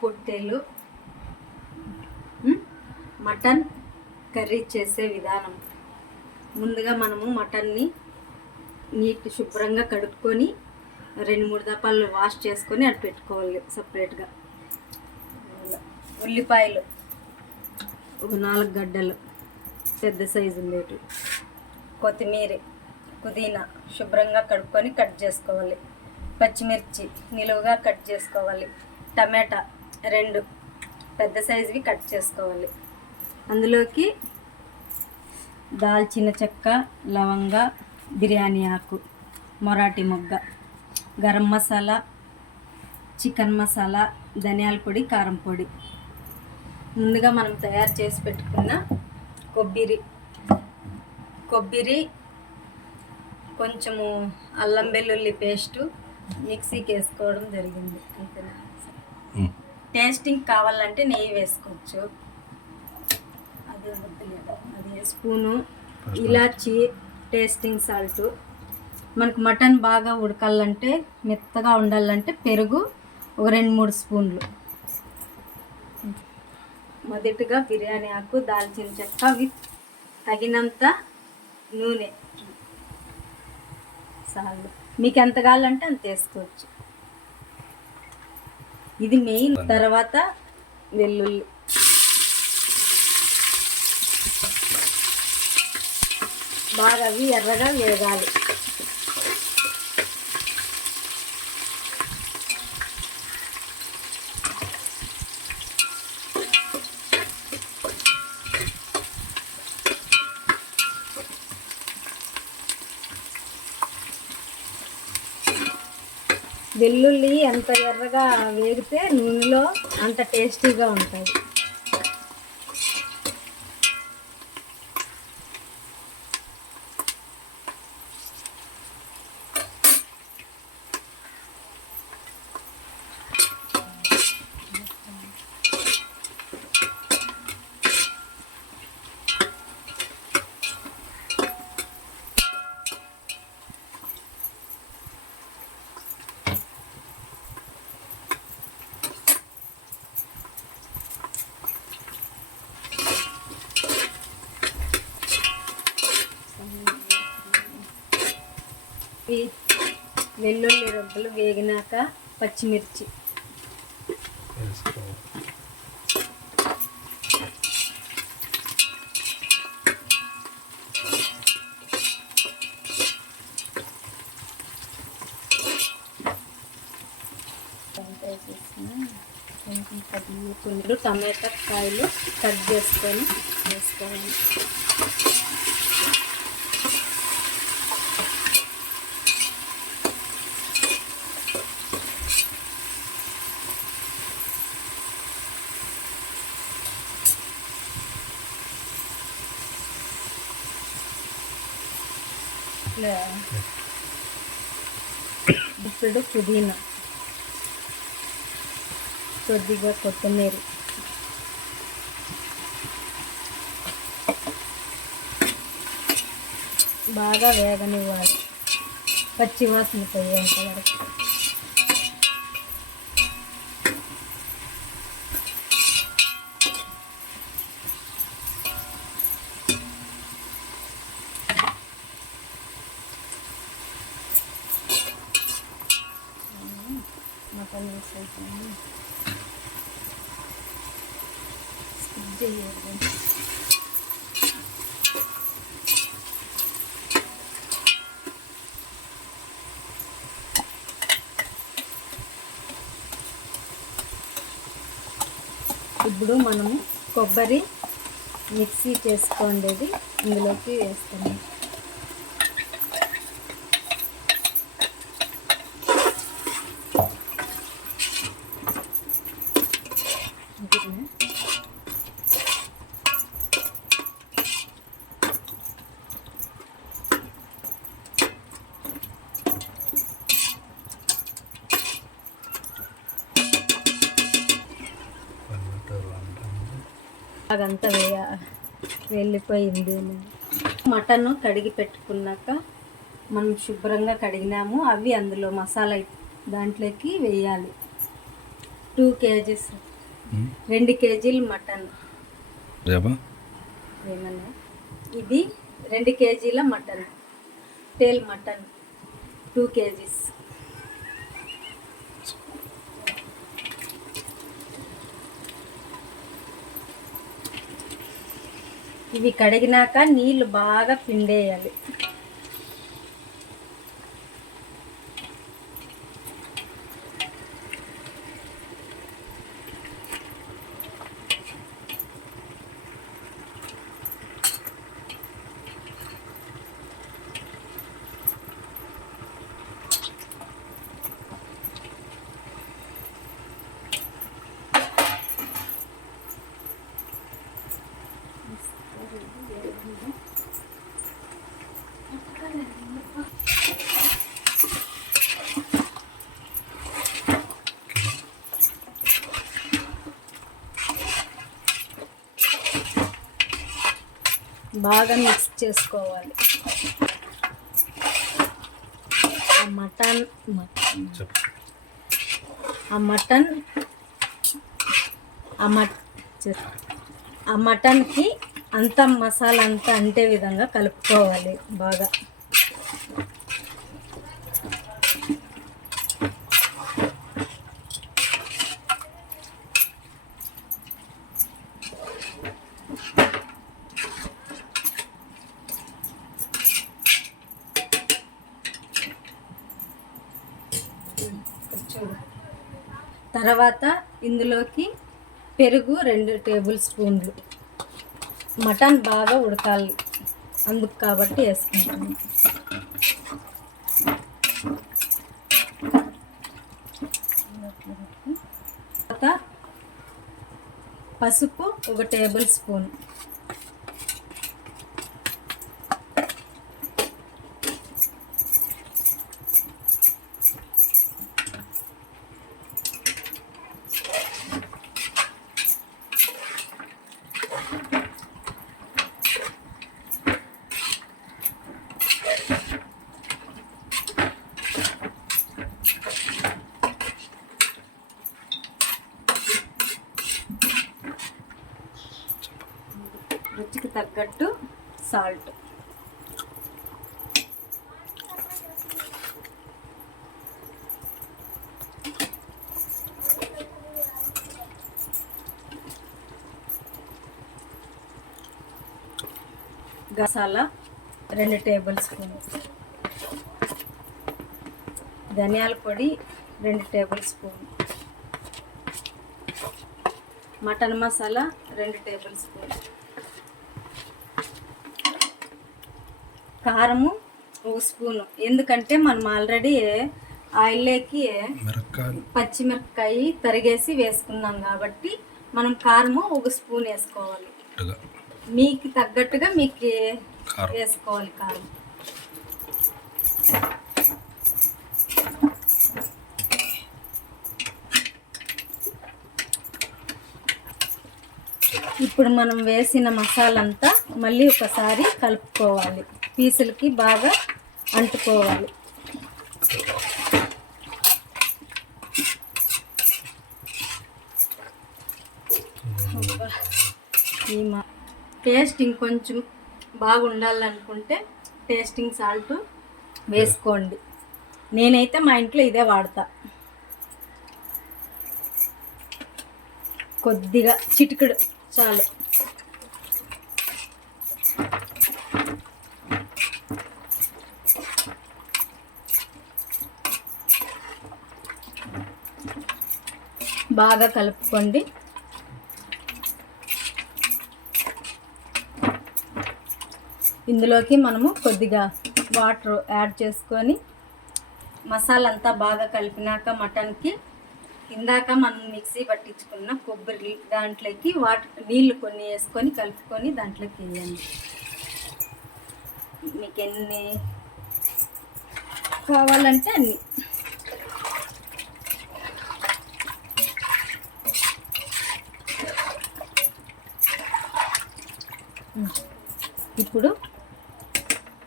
పొట్టేలు mutton curry చేసే విధానం. ముందుగా మనము మటన్ని నీట్ శుభ్రంగా కడుక్కొని రెండు మూడు దపాలు వాష్ చేసుకొని అటు పెట్టుకోవాలి సపరేట్గా. ఉల్లిపాయలు ఒక నాలుగు గడ్డలు పెద్ద సైజు ఉండేటివి. కొత్తిమీర పుదీనా శుభ్రంగా కడుక్కొని కట్ చేసుకోవాలి. పచ్చిమిర్చి నిలువుగా కట్ చేసుకోవాలి. టమాటా రెండు. పెద్ద సైజువి కట్ చేసుకోవాలి. అందులోకి దాల్చిన చెక్క లవంగ బిర్యానీ ఆకు మొరాటి మొగ్గ గరం మసాలా చికెన్ మసాలా ధనియాల పొడి కారం పొడి. ముందుగా మనం తయారు చేసి పెట్టుకున్న కొబ్బరి. కొబ్బరి కొంచెము అల్లం వెల్లుల్లి పేస్టు మిక్సీకి వేసుకోవడం జరిగింది. అంతేనా? టేస్టింగ్ కావాలంటే నెయ్యి వేసుకోవచ్చు. అది అది స్పూను? ఇలాచి టేస్టింగ్ సాల్ట్. మనకు మటన్ బాగా ఉడకాలంటే మెత్తగా ఉండాలంటే పెరుగు ఒక రెండు మూడు స్పూన్లు. మొదటిగా బిర్యానీ ఆకు దాల్చిన చెక్క విత్ తగినంత నూనె. చాలు మీకు ఎంత కావాలంటే అంత వేసుకోవచ్చు. ఇది మెయిన్ తర్వాత వెల్లుల్లి. బాగా అవి ఎర్రగా వేగాలి. వెల్లుల్లి ఎంత ఎర్రగా వేగితే నూనెలో అంత టేస్టీగా ఉంటుంది. వెల్లుల్లి రొబ్బలు వేగినాక పచ్చిమిర్చి. కొన్ని టమాటా కాయలు కట్ చేసుకొని వేసుకోవాలి. ఇట్లా ఇప్పుడు పుదీనా. కొద్దిగా కొత్తిమీర. బాగా వేగనివ్వాలి. పచ్చి వాసన పోయేంత వరకు. ఇప్పుడు మనము కొబ్బరి మిక్సీ చేసుకోండేది ఇందులోకి వేస్తాము. అదంతా వేయ వెళ్ళిపోయింది మటన్ కడిగి పెట్టుకున్నాక మనం శుభ్రంగా కడిగినాము. అవి అందులో మసాలా దాంట్లోకి వేయాలి. Two KGs. రెండు కేజీలు మటన్. ఏమన్నా? ఇది రెండు కేజీల mutton. Tail mutton. Two KGs. ఇవి కడిగినాక నీళ్ళు బాగా పిండేయాలి. బాగా మిక్స్ చేసుకోవాలి. ఆ మటన్ ఆ మటన్ ఆ మట్ చె- ఆ మటన్కి అంత మసాలా అంతా అంటే విధంగా కలుపుకోవాలి బాగా. తర్వాత ఇందులోకి పెరుగు రెండు టేబుల్ స్పూన్లు. మటన్ బాగా ఉడకాలి. అందుకు కాబట్టి వేసుకుంటాను. తర్వాత పసుపు ఒక టేబుల్ స్పూన్. తగ్గట్టు సాల్ట్. గసాల రెండు టేబుల్ స్పూన్ ధనియాల పొడి రెండు టేబుల్ స్పూన్ మటన్ మసాలా రెండు టేబుల్ స్పూన్ కారము ఒక స్పూను. ఎందుకంటే మనం ఆల్రెడీ ఆయిల్లోకి పచ్చిమిరపకాయ తరిగేసి వేసుకున్నాం కాబట్టి మనం కారము ఒక స్పూన్ వేసుకోవాలి. మీకు తగ్గట్టుగా మీకు వేసుకోవాలి కారం. ఇప్పుడు మనం వేసిన మసాలా అంతా మళ్ళీ ఒకసారి కలుపుకోవాలి. పీసులకి బాగా అంటుకోవాలి. టేస్టింగ్ ఈ మా టేస్ట్ ఇంకొంచెం బాగుండాలనుకుంటే టేస్టింగ్ సాల్ట్ వేసుకోండి. నేనైతే మా ఇంట్లో ఇదే వాడతా. కొద్దిగా చిటికడు చాలు. బాగా కలుపుకోండి. ఇందులోకి మనము కొద్దిగా వాటర్ యాడ్ చేసుకొని మసాలా అంతా బాగా కలిపినాక మటన్కి ఇందాక మనం మిక్సీ పట్టించుకున్న కొబ్బరి దాంట్లోకి వాటర్ నీళ్ళు కొన్ని వేసుకొని కలుపుకొని దాంట్లోకి వేయండి. మీకు ఎన్ని కావాలంటే అన్ని. ఇప్పుడు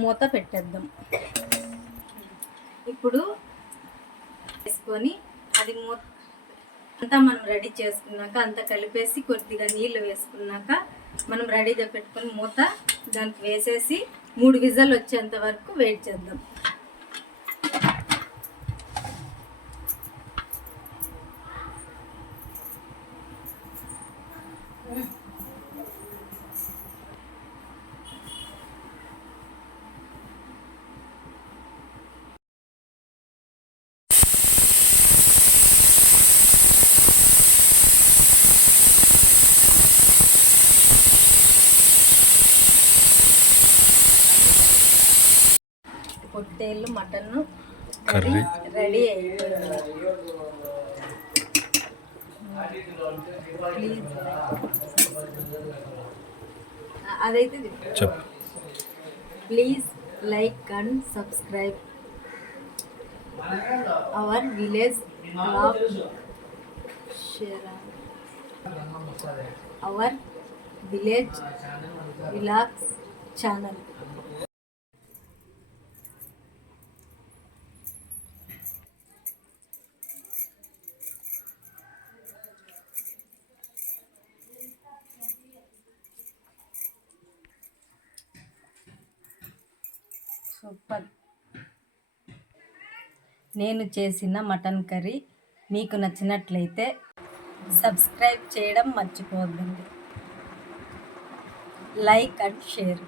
మూత పెట్టేద్దాం. ఇప్పుడు వేసుకొని అది మూత అంతా మనం రెడీ చేసుకున్నాక అంతా కలిపేసి కొద్దిగా నీళ్ళు వేసుకున్నాక మనం రెడీగా పెట్టుకొని మూత దానికి వేసేసి మూడు విజల్ వచ్చేంత వరకు వెయిట్ చేద్దాం. పొట్టేళ్ళు మటన్ కర్రీ. రెడీ అయిపోయింది. అదైతే చెప్పు. Please like and subscribe our village our village vlogs channel super. నేను చేసిన మటన్ కర్రీ మీకు నచ్చినట్లయితే సబ్స్క్రైబ్ చేయడం మర్చిపోవద్దండి. Like and share.